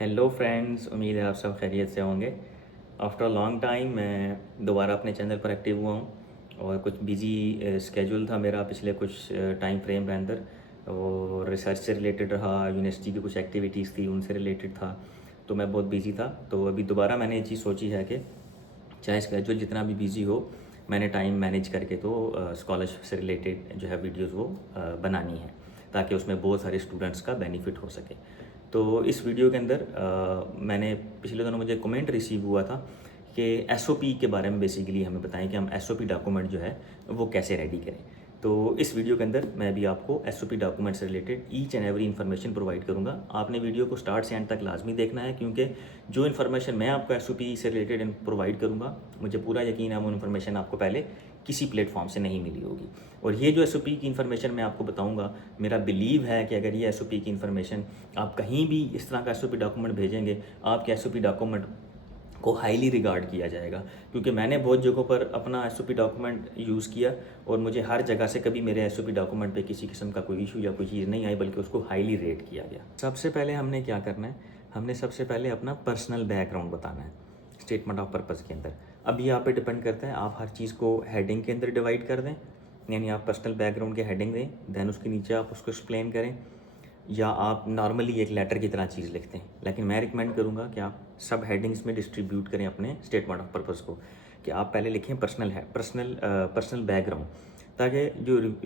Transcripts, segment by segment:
Hello friends, उम्मीद है आप सब खैरियत से होंगे। आफ्टर लॉन्ग टाइम मैं दोबारा अपने चैनल पर एक्टिव हुआ हूँ और कुछ बिजी स्केड्यूल था मेरा पिछले कुछ टाइम फ्रेम के अंदर। और रिसर्च से रिलेटेड रहा, यूनिवर्सिटी की कुछ एक्टिविटीज़ थी उनसे रिलेटेड था, तो मैं बहुत बिजी था। तो अभी दोबारा मैंने ये चीज़ सोची है कि चाहे स्केड्यूल जितना भी बिजी हो, मैंने टाइम मैनेज करके तो स्कॉलरशिप से रिलेटेड जो है वीडियोस वो बनानी है, ताकि उसमें बहुत सारे स्टूडेंट्स का बेनिफिट हो सके। तो इस वीडियो के अंदर मैंने पिछले दिनों मुझे कमेंट रिसीव हुआ था कि एसओपी के बारे में बेसिकली हमें बताएं कि हम एसओपी डॉक्यूमेंट जो है वो कैसे रेडी करें। तो इस वीडियो के अंदर मैं भी आपको एसओपी डॉक्यूमेंट से related each and every information provide करूंगा। आपने वीडियो को स्टार्ट से एंड तक लाजमी देखना है, क्योंकि जो इन्फॉर्मेशन मैं आपको एसओपी से रिलेटेड प्रोवाइड करूंगा, मुझे पूरा यकीन है वो इन्फॉर्मेशन आपको पहले किसी प्लेटफॉर्म से नहीं मिली होगी। और ये जो एसओपी की इन्फॉर्मेशन मैं आपको बताऊंगा, मेरा बिलीव है कि अगर ये एसओपी की इन्फॉर्मेशन आप कहीं भी इस तरह का एसओपी डॉक्यूमेंट भेजेंगे, आपके एसओपी डॉक्यूमेंट को हाईली रिगार्ड किया जाएगा। क्योंकि मैंने बहुत जगहों पर अपना एसओपी डॉक्यूमेंट यूज़ किया और मुझे हर जगह से कभी मेरे एसओपी डॉक्यूमेंट पे किसी किस्म का कोई इशू या कोई चीज़ नहीं आई, बल्कि उसको हाईली रेट किया गया। सबसे पहले हमने क्या करना है, हमने सबसे पहले अपना पर्सनल बैकग्राउंड बताना है स्टेटमेंट ऑफ पर्पज़ के अंदर। अब ये आप पे डिपेंड करता है, आप हर चीज़ को हेडिंग के अंदर डिवाइड कर दें, यानी आप पर्सनल बैकग्राउंड के हेडिंग दें, दैन उसके नीचे आप उसको एक्सप्लेन करें, या आप नॉर्मली एक लेटर की तरह चीज़ लिखते हैं। लेकिन मैं रिकमेंड करूँगा कि आप सब हेडिंग्स में डिस्ट्रीब्यूट करें अपने स्टेटमेंट ऑफ पर्पज़ को, कि आप पहले लिखें पर्सनल बैकग्राउंड, ताकि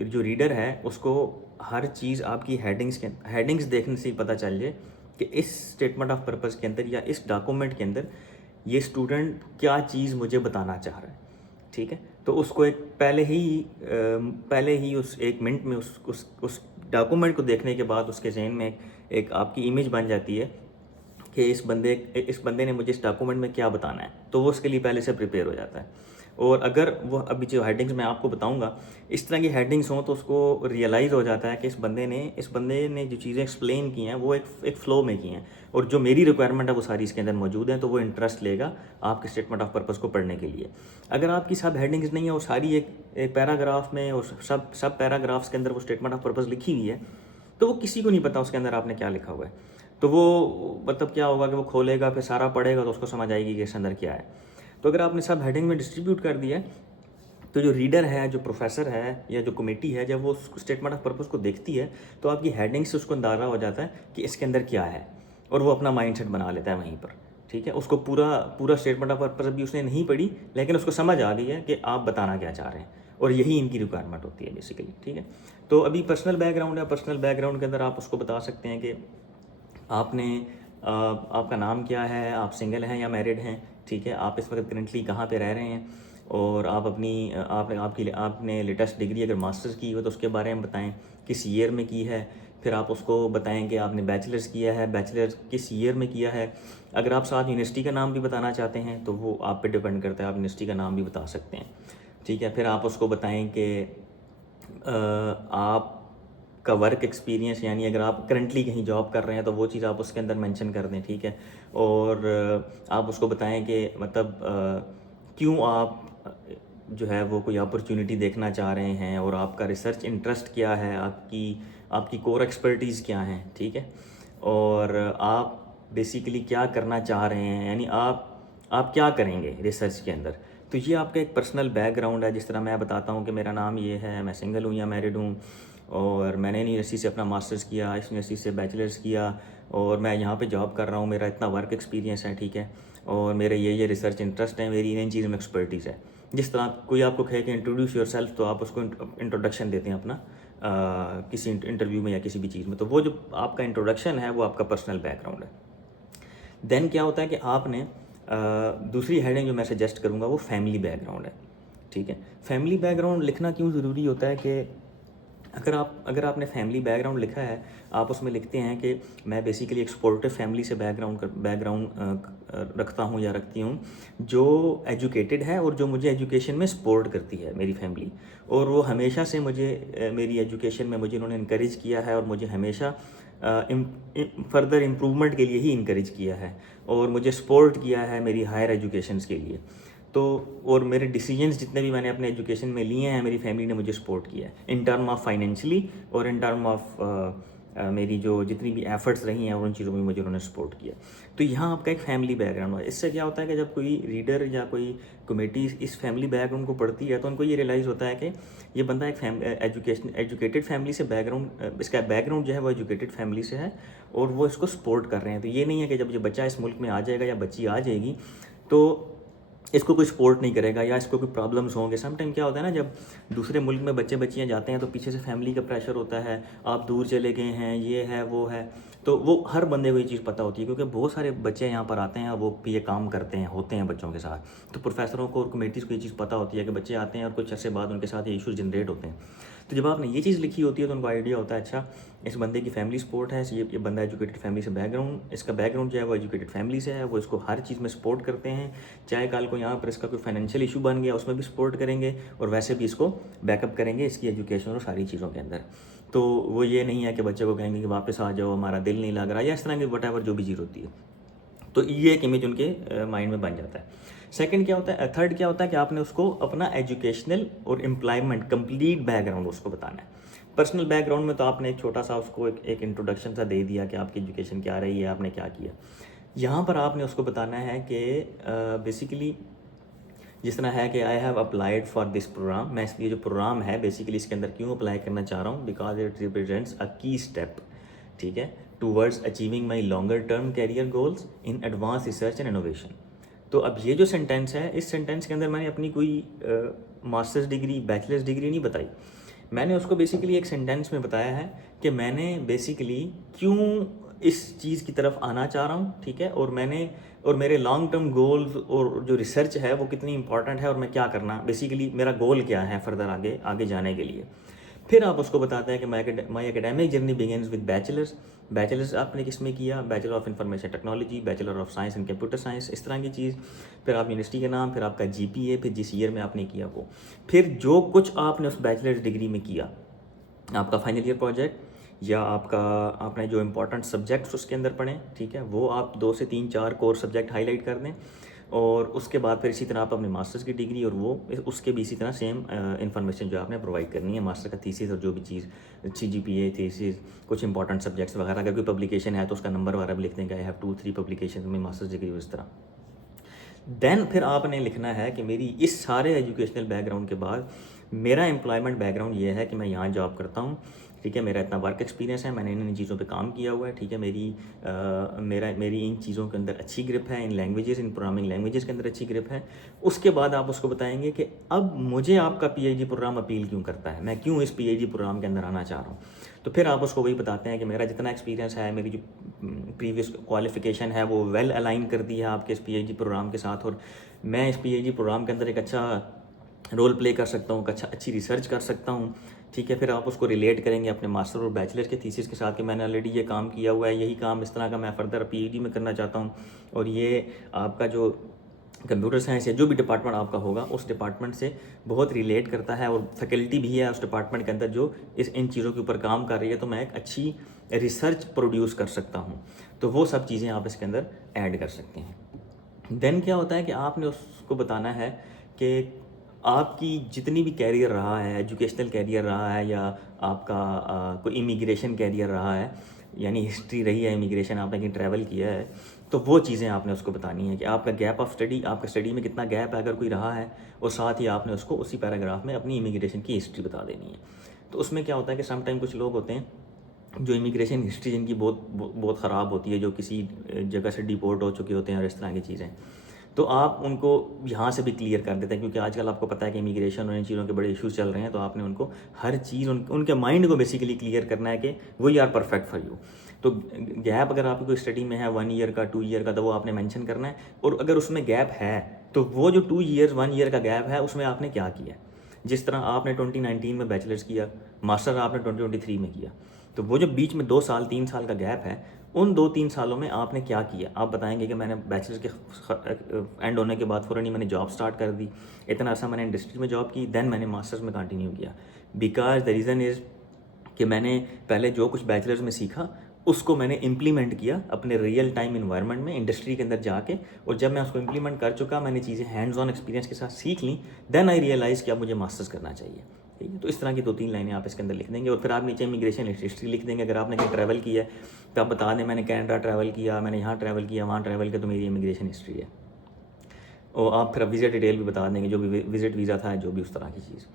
जो रीडर है उसको हर चीज़ आपकी हेडिंग्स देखने से ही पता चल जाए कि इस स्टेटमेंट ऑफ पर्पज़ के अंदर या इस डॉक्यूमेंट के अंदर ये स्टूडेंट क्या चीज़ मुझे बताना चाह रहा है। ठीक है, तो उसको एक पहले ही उस 1 मिनट में उस डॉक्यूमेंट को देखने के बाद उसके जहन में एक आपकी इमेज बन जाती है कि इस बंदे ने मुझे इस डॉक्यूमेंट में क्या बताना है, तो वो उसके लिए पहले से प्रिपेयर हो जाता है। और अगर वो अभी जो हेडिंग्स मैं आपको बताऊंगा इस तरह की हेडिंग्स हों, तो उसको रियलाइज़ हो जाता है कि इस बंदे ने जो चीज़ें एक्सप्लेन की हैं वो एक फ़्लो में की हैं, और जो मेरी रिक्वायरमेंट है वो सारी इसके अंदर मौजूद है, तो वो इंटरेस्ट लेगा आपके स्टेटमेंट ऑफ पर्पज़ को पढ़ने के लिए। अगर आपकी सब हेडिंग्स नहीं है, वो सारी एक पैराग्राफ में और सब पैराग्राफ्स के अंदर वो स्टेटमेंट ऑफ पर्पज़ लिखी हुई है, तो वो किसी को नहीं पता उसके अंदर आपने क्या लिखा हुआ है। तो वो मतलब क्या होगा कि वो खोलेगा, फिर सारा पढ़ेगा, तो उसको समझ आएगी कि इसके अंदर क्या है। तो अगर आपने सब हेडिंग में डिस्ट्रीब्यूट कर दिया है, तो जो रीडर है, जो प्रोफेसर है या जो कमेटी है, जब वो स्टेटमेंट ऑफ पर्पज़ को देखती है, तो आपकी हेडिंग से उसको अंदाज़ा हो जाता है कि इसके अंदर क्या है, और वो अपना माइंडसेट बना लेता है वहीं पर। ठीक है, उसको पूरा स्टेटमेंट ऑफ पर्पज़ अभी उसने नहीं पढ़ी, लेकिन उसको समझ आ गई है कि आप बताना क्या चाह रहे हैं, और यही इनकी रिक्वायरमेंट होती है बेसिकली। ठीक है, तो अभी पर्सनल बैकग्राउंड है, पर्सनल बैकग्राउंड के अंदर आप उसको बता सकते हैं कि आपने आपका नाम क्या है, आप सिंगल हैं या मैरिड हैं। ठीक है, आप इस वक्त करेंटली कहाँ पे रह रहे हैं, और आप अपनी आपने लेटेस्ट डिग्री अगर मास्टर्स की हो तो उसके बारे में बताएं, किस ईयर में की है। फिर आप उसको बताएं कि आपने बैचलर्स किया है, बैचलर किस ईयर में किया है। अगर आप साथ यूनिवर्सिटी का नाम भी बताना चाहते हैं तो वो आप पे डिपेंड करता है, आप यूनिवर्सिटी का नाम भी बता सकते हैं। ठीक है, फिर आप उसको बताएं कि आप का वर्क एक्सपीरियंस, यानी अगर आप करंटली कहीं जॉब कर रहे हैं तो वो चीज़ आप उसके अंदर मेंशन कर दें। ठीक है, और आप उसको बताएं कि मतलब क्यों आप जो है वो कोई अपॉर्चुनिटी देखना चाह रहे हैं, और आपका रिसर्च इंटरेस्ट क्या है, आपकी आपकी कोर एक्सपर्टीज़ क्या हैं। ठीक है, और आप बेसिकली क्या करना चाह रहे हैं, यानी आप क्या करेंगे रिसर्च के अंदर। तो ये आपका एक पर्सनल बैकग्राउंड है। जिस तरह मैं बताता हूँ कि मेरा नाम ये है, मैं सिंगल हूँ या मैरिड हूँ, और मैंने यूनिवर्सिटी से अपना मास्टर्स किया, इस यूनिवर्सिटी से बैचलर्स किया, और मैं यहाँ पे जॉब कर रहा हूँ, मेरा इतना वर्क एक्सपीरियंस है। ठीक है, और मेरे ये रिसर्च इंटरेस्ट है, मेरी इन चीज़ में एक्सपर्टीज़ है। जिस तरह कोई आपको कहे कि इंट्रोड्यूस योर सेल्फ, तो आप उसको इंट्रोडक्शन देते हैं अपना किसी इंटरव्यू में या किसी भी चीज़ में, तो वो जो आपका इंट्रोडक्शन है वो आपका पर्सनल बैकग्राउंड है। देन क्या होता है कि आपने दूसरी हेडिंग जो मैं सजेस्ट करूँगा वो फैमिली बैकग्राउंड है। ठीक है, फैमिली बैकग्राउंड लिखना क्यों ज़रूरी होता है कि अगर आपने फैमिली बैकग्राउंड लिखा है, आप उसमें लिखते हैं कि मैं बेसिकली एक सपोर्टिव फैमिली से बैकग्राउंड रखता हूँ या रखती हूँ, जो एजुकेटेड है और जो मुझे एजुकेशन में सपोर्ट करती है मेरी फैमिली, और वो हमेशा से मुझे मेरी एजुकेशन में मुझे उन्होंने इनकरेज किया है, और मुझे हमेशा फर्दर इम्प्रूवमेंट के लिए ही इनकरेज किया है, और मुझे सपोर्ट किया है मेरी हायर एजुकेशंस के लिए। तो और मेरे डिसीजंस जितने भी मैंने अपने एजुकेशन में लिए हैं, मेरी फैमिली ने मुझे सपोर्ट किया है इन टर्म ऑफ फाइनेंशियली और इन टर्म ऑफ मेरी जो जितनी भी एफर्ट्स रही हैं उन चीज़ों में मुझे उन्होंने सपोर्ट किया। तो यहाँ आपका एक फैमिली बैकग्राउंड है। इससे क्या होता है कि जब कोई रीडर या कोई कमेटी इस फैमिली बैकग्राउंड को पढ़ती है तो उनको ये रियलाइज़ होता है कि ये बंदा एक एजुकेटेड फैमिली से बैकग्राउंड, इसका बैकग्राउंड जो है वो एजुकेटेड फैमिली से है और वो इसको सपोर्ट कर रहे हैं। तो ये नहीं है कि जब ये बच्चा इस मुल्क में आ जाएगा या बच्ची आ जाएगी तो इसको कोई सपोर्ट नहीं करेगा या इसको कोई प्रॉब्लम्स होंगे। समटाइम क्या होता है ना, जब दूसरे मुल्क में बच्चे बच्चियाँ जाते हैं तो पीछे से फैमिली का प्रेशर होता है, आप दूर चले गए हैं, ये है वो है। तो वो हर बंदे को ये चीज़ पता होती है क्योंकि बहुत सारे बच्चे यहाँ पर आते हैं, वो भी ये काम करते हैं, होते हैं बच्चों के साथ। तो प्रोफेसरों को और कमेटीज़ को ये चीज़ पता होती है कि बच्चे आते हैं और कुछ अर्से बाद उनके साथ ये इशूज़ जनरेट होते हैं। तो जब आपने ये चीज़ लिखी होती है तो उनको आइडिया होता है अच्छा इस बंदे की फैमिली सपोर्ट है, ये बंदा एजुकेटेड फैमिली से बैकग्राउंड, इसका बैकग्राउंड जो है वो एजुकेटेड फैमिली से है, वो इसको हर चीज़ में सपोर्ट करते हैं। चाहे कल को यहाँ पर इसका कोई फाइनेंशियल इशू बन गया उसमें भी सपोर्ट करेंगे और वैसे भी इसको बैकअप करेंगे इसकी एजुकेशन और सारी चीज़ों के अंदर। तो वो ये नहीं है कि बच्चे को कहेंगे कि वापस आ जाओ, हमारा दिल नहीं लग रहा, या इस तरह की वट एवर जो भी चीज़ होती है। तो ये एक इमेज उनके माइंड में बन जाता है। सेकंड क्या होता है, थर्ड क्या होता है कि आपने उसको अपना एजुकेशनल और एम्प्लॉयमेंट कंप्लीट बैकग्राउंड उसको बताना है। पर्सनल बैकग्राउंड में तो आपने एक छोटा सा उसको एक इंट्रोडक्शन सा दे दिया कि आपकी एजुकेशन क्या रही है, आपने क्या किया। यहाँ पर आपने उसको बताना है कि बेसिकली जिस तरह है कि I have applied for this program, मैं इसलिए जो प्रोग्राम है बेसिकली इसके अंदर क्यों अप्लाई करना चाह रहा हूँ, बिकॉज इट रिप्रेजेंट्स अ की स्टेप, ठीक है, towards achieving my longer term career goals in advance research and innovation. तो अब ये जो सेंटेंस है, इस सेंटेंस के अंदर मैंने अपनी कोई मास्टर्स डिग्री, बैचलर्स डिग्री नहीं बताई। मैंने उसको बेसिकली एक सेंटेंस में बताया है कि मैंने बेसिकली क्यों इस चीज़ की तरफ आना चाह रहा हूँ, ठीक है, और मेरे लॉन्ग टर्म गोल्स और जो रिसर्च है वो कितनी इंपॉर्टेंट है और मैं क्या करना, बेसिकली मेरा गोल क्या है फर्दर आगे आगे जाने के लिए। फिर आप उसको बताते हैं कि my academic journey begins with bachelors आपने किस में किया, bachelor of information technology, bachelor of science and computer science, इस तरह की चीज़। फिर आप यूनिवर्सिटी के नाम, फिर आपका GPA, फिर जिस ईयर में आपने किया वो, फिर जो कुछ आपने उस बैचलर्स डिग्री में किया, आपका फाइनल ईयर प्रोजेक्ट या आपने जो इंपॉर्टेंट सब्जेक्ट्स उसके अंदर पढ़े, ठीक है, वो आप 2 से 3 4 कोर सब्जेक्ट हाईलाइट कर दें। और उसके बाद फिर इसी तरह आप अपने मास्टर्स की डिग्री और वो उसके भी इसी तरह सेम इन्फॉर्मेशन जो आपने प्रोवाइड करनी है, मास्टर का थीसिस और जो भी चीज़ CGPA थीसिस, कुछ इंपॉर्टेंट सब्जेक्ट्स वगैरह, अगर कोई पब्लिकेशन है तो उसका नंबर वगैरह भी लिख देंगे, आई हैव 2-3 पब्लिकेशन में मास्टर्स डिग्री, इस तरह। देन फिर आपने लिखना है कि मेरी इस सारे एजुकेशनल बैकग्राउंड के बाद मेरा एम्प्लॉयमेंट बैकग्राउंड ये है कि मैं यहाँ जॉब करता हूँ, ठीक है, मेरा इतना वर्क एक्सपीरियंस है, मैंने इन चीज़ों पे काम किया हुआ है, ठीक है, मेरी इन चीज़ों के अंदर अच्छी ग्रिप है, इन लैंग्वेजेस, इन प्रोग्रामिंग लैंग्वेजेस के अंदर अच्छी ग्रिप है। उसके बाद आप उसको बताएंगे कि अब मुझे आपका PhD प्रोग्राम अपील क्यों करता है, मैं क्यों इस PhD प्रोग्राम के अंदर आना चाह रहा हूँ। तो फिर आप उसको वही बताते हैं कि मेरा जितना एक्सपीरियंस है, मेरी जो प्रीवियस क्वालिफिकेशन है वो वेल अलाइन कर दी है आपके इस PhD प्रोग्राम के साथ, और मैं इस PhD प्रोग्राम के अंदर एक अच्छा रोल प्ले कर सकता हूँ, अच्छी रिसर्च कर सकता हूँ, ठीक है। फिर आप उसको रिलेट करेंगे अपने मास्टर और बैचलर के थीसिस के साथ कि मैंने ऑलरेडी ये काम किया हुआ है, यही काम इस तरह का मैं फर्दर PhD में करना चाहता हूँ, और ये आपका जो कंप्यूटर साइंस या जो भी डिपार्टमेंट आपका होगा उस डिपार्टमेंट से बहुत रिलेट करता है, और फैकल्टी भी है उस डिपार्टमेंट के अंदर जो इन चीज़ों के ऊपर काम कर रही है, तो मैं एक अच्छी रिसर्च प्रोड्यूस कर सकता हूँ। तो वो सब चीज़ें आप इसके अंदर ऐड कर सकते हैं। देन क्या होता है कि आपने उसको बताना है कि आपकी जितनी भी कैरियर रहा है, एजुकेशनल कैरियर रहा है या आपका कोई इमिग्रेशन कैरियर रहा है, यानी हिस्ट्री रही है इमिग्रेशन, आपने कहीं ट्रैवल किया है, तो वो चीज़ें आपने उसको बतानी है कि आपका गैप ऑफ स्टडी, आपका स्टडी में कितना गैप है अगर कोई रहा है, और साथ ही आपने उसको उसी पैराग्राफ में अपनी इमिग्रेशन की हिस्ट्री बता देनी है। तो उसमें क्या होता है कि समटाइम कुछ लोग होते हैं जो इमिग्रेशन हिस्ट्री जिनकी बहुत ख़राब होती है, जो किसी जगह से डिपोर्ट हो चुके होते हैं और इस तरह की चीज़ें, तो आप उनको यहाँ से भी क्लियर कर देते हैं, क्योंकि आजकल आपको पता है कि इमिग्रेशन और इन चीज़ों के बड़े इश्यूज चल रहे हैं। तो आपने उनको हर चीज़ उनके माइंड को बेसिकली क्लियर करना है कि वो आर परफेक्ट फॉर यू। तो गैप अगर आपकी कोई स्टडी में है 1 ईयर का, 2 ईयर का, तो वो आपने मेंशन करना है, और अगर उसमें गैप है तो वो जो 2 ईयर्स 1 ईयर का गैप है उसमें आपने क्या किया। जिस तरह आपने 2019 में बैचलर्स किया, मास्टर आपने 2023 में किया, तो वो जो बीच में 2 साल 3 साल का गैप है, उन 2-3 सालों में आपने क्या किया। आप बताएंगे कि मैंने बैचलर्स के एंड होने के बाद फ़ौरन ही मैंने जॉब स्टार्ट कर दी, इतना अर्सा मैंने इंडस्ट्री में जॉब की, देन मैंने मास्टर्स में कंटिन्यू किया। बिकॉज द रीज़न इज़ कि मैंने पहले जो कुछ बैचलर्स में सीखा उसको मैंने इम्प्लीमेंट किया अपने रियल टाइम इन्वायरमेंट में, इंडस्ट्री के अंदर जाके, और जब मैं उसको इम्प्लीमेंट कर चुका, मैंने चीज़ें हैंड्स ऑन एक्सपीरियंस के साथ सीख ली, देन आई रियलाइज़ कि अब मुझे मास्टर्स करना चाहिए। ठीक है। तो इस तरह की 2-3 लाइनें आप इसके अंदर लिख देंगे और फिर आप नीचे इमिग्रेशन हिस्ट्री लिख देंगे। अगर आपने कहीं ट्रैवल किया है तो आप बता दें मैंने कनाडा ट्रैवल किया, मैंने यहाँ ट्रैवल किया, वहाँ ट्रैवल किया, तो मेरी इमिग्रेशन हिस्ट्री है। और आप फिर विज़िट डिटेल भी बता देंगे, जो भी विज़िट वीज़ा था, जो भी उस तरह की चीज़।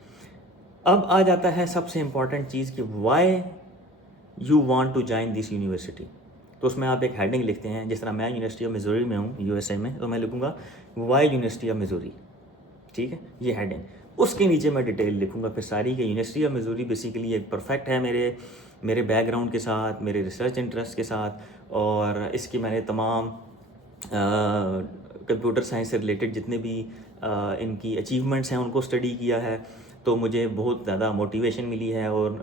अब आ जाता है सबसे इम्पॉर्टेंट चीज़ कि why you want to join this university. तो उसमें आप एक हेडिंग लिखते हैं, जिस तरह मैं यूनिवर्सिटी ऑफ मिजोरी में हूँ यूएसए में, तो मैं लिखूँगा वाई यूनिवर्सिटी ऑफ मिजोरी, ठीक है, ये हेडिंग। उसके नीचे मैं डिटेल लिखूँगा फिर सारी, कि यूनिवर्सिटी ऑफ मिजोरी बेसिकली एक परफेक्ट है मेरे बैकग्राउंड के साथ, मेरे रिसर्च इंटरेस्ट के साथ, और इसकी मैंने तमाम कंप्यूटर साइंस से रिलेटेड जितने भी इनकी अचीवमेंट्स हैं उनको स्टडी किया है। तो मुझे बहुत ज़्यादा मोटिवेशन मिली है और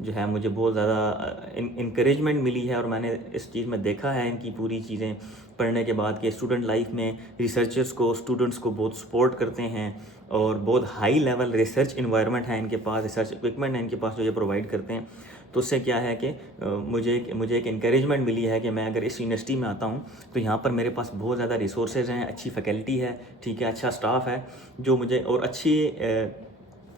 जो है मुझे बहुत ज़्यादा इनकरेजमेंट मिली है, और मैंने इस चीज़ में देखा है इनकी पूरी चीज़ें पढ़ने के बाद कि स्टूडेंट लाइफ में रिसर्चर्स को, स्टूडेंट्स को बहुत सपोर्ट करते हैं, और बहुत हाई लेवल रिसर्च इन्वायरमेंट है इनके पास, रिसर्च इक्विपमेंट है इनके पास जो ये प्रोवाइड करते हैं। तो उससे क्या है कि मुझे एक इनकरेजमेंट मिली है कि मैं अगर इस यूनिवर्सिटी में आता हूँ तो यहाँ पर मेरे पास बहुत ज़्यादा रिसोर्सेज हैं, अच्छी फैकल्टी है, ठीक है, अच्छा स्टाफ है जो मुझे, और अच्छी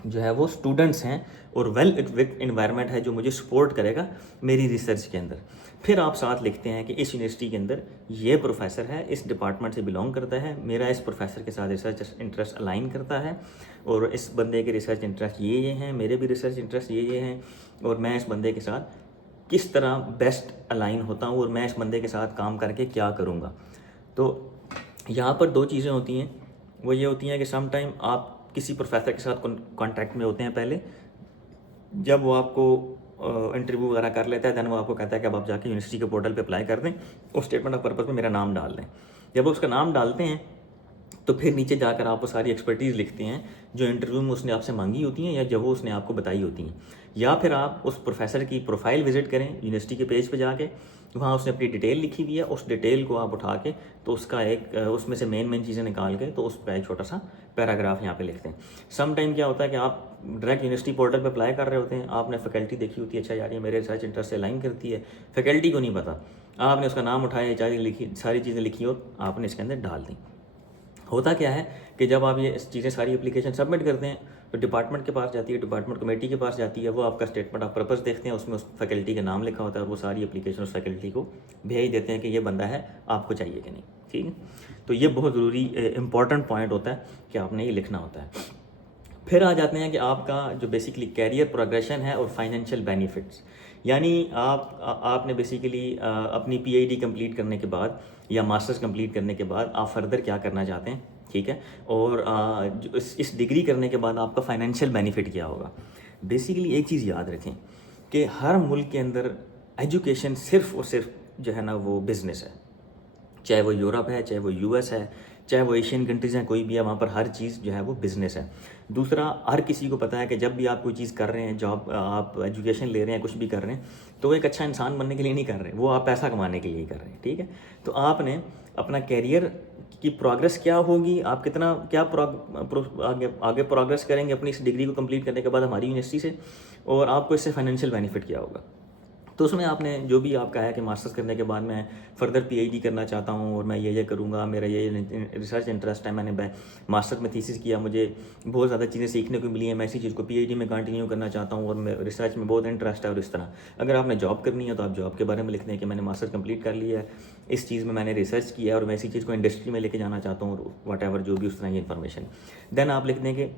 जो है वो स्टूडेंट्स हैं, और वेल इक्विप्ड इन्वायरमेंट है जो मुझे सपोर्ट करेगा मेरी रिसर्च के अंदर। फिर आप साथ लिखते हैं कि इस यूनिवर्सिटी के अंदर ये प्रोफेसर है, इस डिपार्टमेंट से बिलोंग करता है, मेरा इस प्रोफेसर के साथ रिसर्च इंटरेस्ट अलाइन करता है, और इस बंदे के रिसर्च इंटरेस्ट ये हैं, मेरे भी रिसर्च इंटरेस्ट ये हैं, और मैं इस बंदे के साथ किस तरह बेस्ट अलाइन होता हूँ, और मैं इस बंदे के साथ काम करके क्या करूँगा। तो यहाँ पर 2 चीज़ें होती हैं, वो ये होती हैं कि सम टाइम आप किसी प्रोफेसर के साथ कॉन्टैक्ट में होते हैं पहले, जब वो आपको इंटरव्यू वगैरह कर लेता है, दैन वो आपको कहता है कि अब आप जाके यूनिवर्सिटी के पोर्टल पे अप्लाई कर दें, उस स्टेटमेंट ऑफ पर्पस में मेरा नाम डाल दें। जब वो उसका नाम डालते हैं तो फिर नीचे जाकर आप वो सारी एक्सपर्टीज़ लिखते हैं जो इंटरव्यू में उसने आपसे मांगी होती हैं, या जो वो उसने आपको बताई होती हैं, या फिर आप उस प्रोफेसर की प्रोफाइल विजिट करें यूनिवर्सिटी के पेज पे जाके, वहाँ उसने अपनी डिटेल लिखी हुई है, उस डिटेल को आप उठा के तो उसका एक उसमें से मेन चीज़ें निकाल के तो उस पर एक छोटा सा पैराग्राफ यहाँ पे लिखते हैं। सम टाइम क्या होता है कि आप डायरेक्ट यूनिवर्सिटी पोर्टल पे अप्लाई कर रहे होते हैं, आपने फैकल्टी देखी होती है, अच्छा यार ये मेरे रिसर्च इंटरेस्ट से अलाइन करती है, फैकल्टी को नहीं पता, आपने उसका नाम उठाया, सारी चीज़ें लिखी हो, आपने इसके अंदर डाल दी। होता क्या है कि जब आप ये चीज़ें सारी एप्लीकेशन सबमिट करते हैं तो डिपार्टमेंट के पास जाती है, डिपार्टमेंट कमेटी के पास जाती है, वो आपका स्टेटमेंट ऑफ पर्पस देखते हैं, उसमें उस फैकल्टी का नाम लिखा होता है, और वो सारी एप्लीकेशन उस फैकल्टी को भेज देते हैं कि ये बंदा है, आपको चाहिए कि नहीं, ठीक है। तो ये बहुत ज़रूरी इंपॉर्टेंट पॉइंट होता है कि आपने ये लिखना होता है। फिर आ जाते हैं कि आपका जो बेसिकली कैरियर प्रोग्रेशन है और फाइनेंशियल बेनिफिट्स, यानी आपने बेसिकली अपनी पीएचडी कंप्लीट करने के बाद या मास्टर्स कंप्लीट करने के बाद आप फर्दर क्या करना चाहते हैं, ठीक है, और इस डिग्री करने के बाद आपका फाइनेंशियल बेनिफिट क्या होगा। बेसिकली एक चीज़ याद रखें कि हर मुल्क के अंदर एजुकेशन सिर्फ़ और सिर्फ जो है ना वो बिज़नेस है, चाहे वो यूरोप है, चाहे वो यूएस है, चाहे वो एशियन कंट्रीज़ हैं, कोई भी है, वहाँ पर हर चीज़ जो है वो बिज़नेस है। दूसरा, हर किसी को पता है कि जब भी आप कोई चीज़ कर रहे हैं, जॉब आप एजुकेशन ले रहे हैं, कुछ भी कर रहे हैं, तो वो एक अच्छा इंसान बनने के लिए नहीं कर रहे हैं, वो आप पैसा कमाने के लिए ही कर रहे हैं, ठीक है। तो आपने अपना कैरियर की प्रोग्रेस क्या होगी, आप कितना क्या आगे प्रोग्रेस करेंगे अपनी इस डिग्री को कंप्लीट करने के बाद हमारी यूनिवर्सिटी से, और आपको इससे फाइनेंशियल बेनिफिट क्या होगा। तो उसमें आपने जो भी आपका है कि मास्टर्स करने के बाद मैं फ़र्दर पीएचडी करना चाहता हूँ और मैं ये करूँगा, मेरा ये रिसर्च इंटरेस्ट है, मैंने मास्टर में थीसिस किया, मुझे बहुत ज़्यादा चीज़ें सीखने को मिली हैं, मैं इसी चीज़ को पीएचडी में कंटिन्यू करना चाहता हूँ और मैं रिसर्च में बहुत इंटरेस्ट है। और इस तरह अगर आपने जॉब करनी है तो आप जॉब के बारे में लिख दें कि मैंने मास्टर कंप्लीट कर लिया है, इस चीज़ में मैंने रिसर्च किया है और मैं इसी चीज़ को इंडस्ट्री में लेके जाना चाहता हूँ, और वट एवर जो भी उस तरह की इन्फॉर्मेशन। देन आप लिख दें कि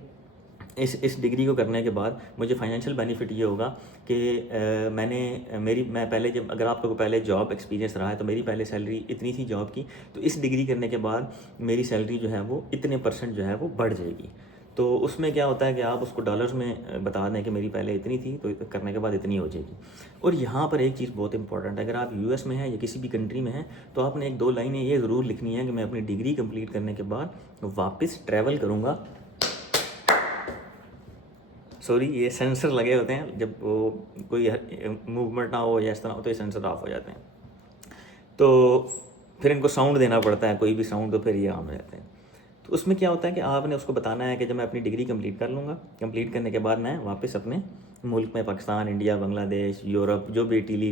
इस डिग्री को करने के बाद मुझे फाइनेंशियल बेनिफिट ये होगा कि मैं पहले, जब अगर आपको पहले जॉब एक्सपीरियंस रहा है तो मेरी पहले सैलरी इतनी थी जॉब की, तो इस डिग्री करने के बाद मेरी सैलरी जो है वो इतने % जो है वो बढ़ जाएगी। तो उसमें क्या होता है कि आप उसको डॉलर्स में बता दें कि मेरी पहले इतनी थी तो करने के बाद इतनी हो जाएगी। और यहाँ पर एक चीज़ बहुत इंपॉर्टेंट है, अगर आप यूएस में हैं या किसी भी कंट्री में हैं तो आपने 1-2 लाइनें ये ज़रूर लिखनी है कि मैं अपनी डिग्री कंप्लीट करने के बाद वापस ट्रैवल करूँगा। सॉरी, ये सेंसर लगे होते हैं, जब वो कोई मूवमेंट ना हो या इस तरह हो तो ये सेंसर ऑफ हो जाते हैं, तो फिर इनको साउंड देना पड़ता है, कोई भी साउंड, तो फिर ये ऑन हो जाते हैं। तो उसमें क्या होता है कि आपने उसको बताना है कि जब मैं अपनी डिग्री कंप्लीट कर लूँगा, कंप्लीट करने के बाद मैं वापस अपने मुल्क में, पाकिस्तान, इंडिया, बांग्लादेश, यूरोप, जो भी इटली,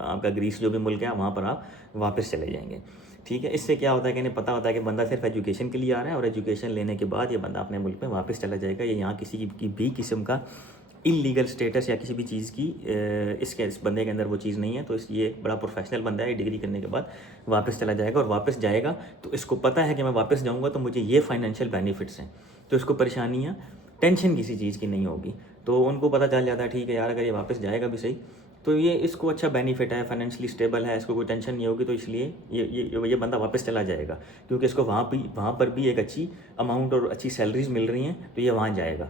आपका ग्रीस, जो भी मुल्क है वहाँ पर आप वापस चले जाएंगे, ठीक है। इससे क्या होता है कि इन्हें पता होता है कि बंदा सिर्फ एजुकेशन के लिए आ रहा है और एजुकेशन लेने के बाद ये बंदा अपने मुल्क में वापस चला जाएगा, या यहाँ किसी की भी किस्म का इलीगल स्टेटस या किसी भी चीज़ की इस बंदे के अंदर वो चीज़ नहीं है। तो ये बड़ा प्रोफेशनल बंदा है, डिग्री करने के बाद वापस चला जाएगा, और वापस जाएगा तो इसको पता है कि मैं वापस जाऊँगा तो मुझे ये फाइनेंशियल बेनिफिट्स हैं, तो इसको परेशानियाँ, टेंशन किसी चीज़ की नहीं होगी। तो उनको पता चल जाता है ठीक है यार, अगर ये वापस जाएगा भी सही तो ये इसको अच्छा बेनिफिट है, फाइनेंशियली स्टेबल है, इसको कोई टेंशन नहीं होगी, तो इसलिए ये बंदा वापस चला जाएगा, क्योंकि इसको वहाँ पर भी एक अच्छी अमाउंट और अच्छी सैलरीज मिल रही हैं, तो ये वहाँ जाएगा।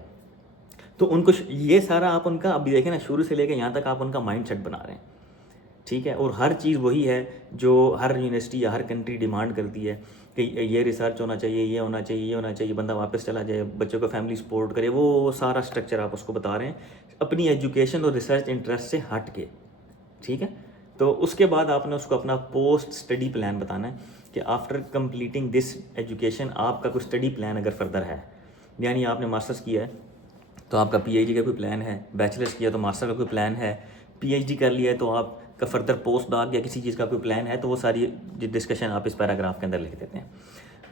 तो उनको ये सारा आप उनका अभी देखें ना, शुरू से लेकर यहाँ तक आप उनका माइंड सेट बना रहे हैं, ठीक है। और हर चीज़ वही है जो हर यूनिवर्सिटी या हर कंट्री डिमांड करती है कि ये रिसर्च होना चाहिए, ये होना चाहिए, ये होना चाहिए, बंदा वापस चला जाए, बच्चों को फैमिली सपोर्ट करे, वो सारा स्ट्रक्चर आप उसको बता रहे हैं अपनी एजुकेशन और रिसर्च इंटरेस्ट से हट के, ठीक है। तो उसके बाद आपने उसको अपना पोस्ट स्टडी प्लान बताना है कि आफ्टर कंप्लीटिंग दिस एजुकेशन आपका कोई स्टडी प्लान अगर फर्दर है, यानी आपने मास्टर्स किया है तो आपका पीएचडी का कोई प्लान है, बैचलर्स किया तो मास्टर का कोई प्लान है, पीएचडी कर लिया है तो आपका फर्दर पोस्ट डॉक या किसी चीज़ का कोई प्लान है, तो वो सारी डिस्कशन आप इस पैराग्राफ के अंदर लिख देते हैं।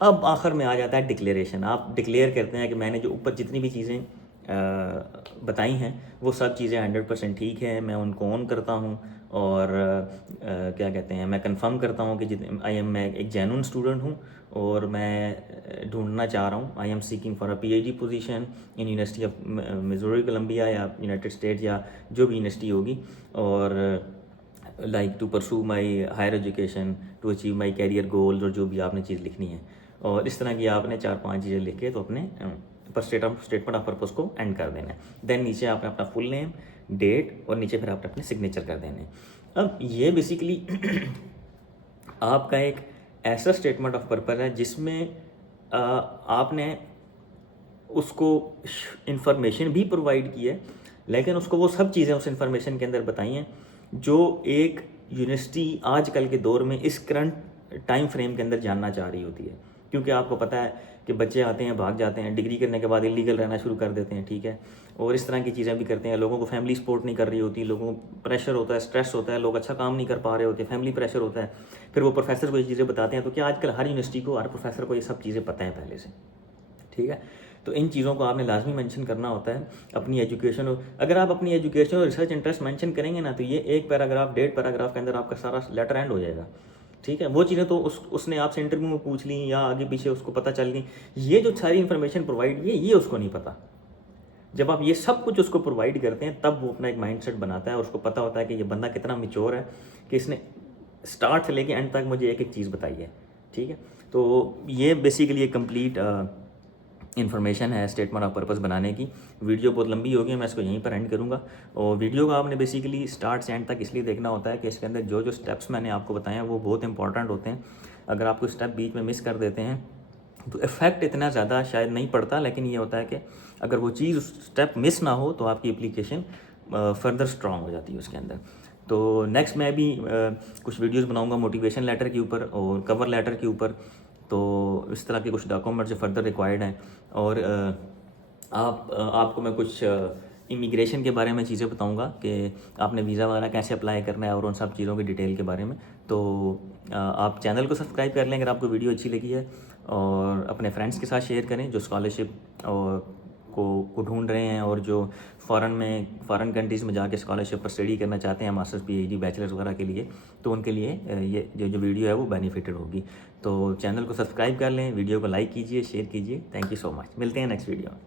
अब आखिर में आ जाता है डिक्लेरेशन। आप डिक्लेयर करते हैं कि मैंने जो ऊपर जितनी भी चीज़ें बताई हैं वो सब चीज़ें 100% ठीक है, मैं उनको ऑन करता हूँ, और क्या कहते हैं, मैं कंफर्म करता हूँ कि मैं एक जेन्युइन स्टूडेंट हूँ और मैं ढूंढना चाह रहा हूँ, I am seeking for a PhD position in university of Missouri Columbia या यूनाइटेड स्टेट या जो भी यूनिवर्सिटी होगी, और like to pursue my higher education to achieve my career goals, और जो भी आपने चीज़ लिखनी है, और इस तरह की आपने 4-5 चीज़ें लिख के तो अपने पर स्टेटमेंट ऑफ पर्पस को एंड कर देना है। देन नीचे आपने अपना फुल नेम, डेट, और नीचे फिर आपने अपने सिग्नेचर कर देने हैं। अब ये बेसिकली आपका एक ऐसा स्टेटमेंट ऑफ पर्पस है जिसमें आपने उसको इंफॉर्मेशन भी प्रोवाइड की है, लेकिन उसको वो सब चीज़ें उस इंफॉर्मेशन के अंदर बताई हैं जो एक यूनिवर्सिटी आजकल के दौर में इस करंट टाइम फ्रेम के अंदर जानना चाह रही होती है। क्योंकि आपको पता है कि बच्चे आते हैं, भाग जाते हैं, डिग्री करने के बाद इलीगल रहना शुरू कर देते हैं, ठीक है, और इस तरह की चीज़ें भी करते हैं। लोगों को फैमिली सपोर्ट नहीं कर रही होती, लोगों को प्रेशर होता है, स्ट्रेस होता है, लोग अच्छा काम नहीं कर पा रहे होते, फैमिली प्रेशर होता है, फिर वो प्रोफेसर को ये चीज़ें बताते हैं। तो क्या आजकल हर यूनिवर्सिटी को, हर प्रोफेसर को ये सब चीज़ें पता हैं पहले से, ठीक है। तो इन चीज़ों को आपने लाजमी मेंशन करना होता है अपनी एजुकेशन। अगर आप अपनी एजुकेशन और रिसर्च इंटरेस्ट मेंशन करेंगे ना, तो ये एक पैराग्राफ, 1.5 पैराग्राफ के अंदर आपका सारा लेटर एंड हो जाएगा, ठीक है। वो चीज़ें तो उसने आपसे इंटरव्यू में पूछ ली या आगे पीछे उसको पता चल गई, ये जो सारी इन्फॉर्मेशन प्रोवाइड की है ये उसको नहीं पता। जब आप ये सब कुछ उसको प्रोवाइड करते हैं तब वो अपना एक माइंडसेट बनाता है और उसको पता होता है कि ये बंदा कितना मैच्योर है कि इसने स्टार्ट से लेके एंड तक मुझे एक एक चीज़ बताई है, ठीक है। तो ये बेसिकली एक कंप्लीट इन्फॉर्मेशन है स्टेटमेंट ऑफ पर्पस बनाने की। वीडियो बहुत लंबी होगी, मैं इसको यहीं पर एंड करूँगा। और वीडियो को आपने बेसिकली स्टार्ट से एंड तक इसलिए देखना होता है कि इसके अंदर जो जो स्टेप्स मैंने आपको बताए हैं वो बहुत इंपॉर्टेंट होते हैं। अगर आप कोई स्टेप बीच में मिस कर देते हैं तो इफ़ेक्ट इतना ज़्यादा शायद नहीं पड़ता, लेकिन ये होता है कि अगर वो चीज़ स्टेप मिस ना हो तो आपकी एप्लीकेशन फर्दर स्ट्रॉन्ग हो जाती है उसके अंदर। तो नेक्स्ट मैं भी कुछ वीडियोस बनाऊंगा मोटिवेशन लेटर के ऊपर और कवर लेटर के ऊपर। तो इस तरह के कुछ डॉक्यूमेंट जो फर्दर रिक्वायर्ड हैं, और आपको मैं कुछ इमिग्रेशन के बारे में चीज़ें बताऊंगा कि आपने वीज़ा वगैरह कैसे अप्लाई करना है और उन सब चीज़ों की डिटेल के बारे में। तो आप चैनल को सब्सक्राइब कर लें अगर आपको वीडियो अच्छी लगी है, और अपने फ्रेंड्स के साथ शेयर करें जो स्कॉलरशिप को ढूंढ रहे हैं और जो फ़ॉरेन कंट्रीज़ में जाके स्कॉलरशिप पर स्टडी करना चाहते हैं, मास्टर्स पीएचडी बैचलर्स वगैरह के लिए। तो उनके लिए ये जो वीडियो है वो बेनिफिटेड होगी। तो चैनल को सब्सक्राइब कर लें, वीडियो को लाइक कीजिए, शेयर कीजिए। Thank you so much. मिलते हैं नेक्स्ट वीडियो में।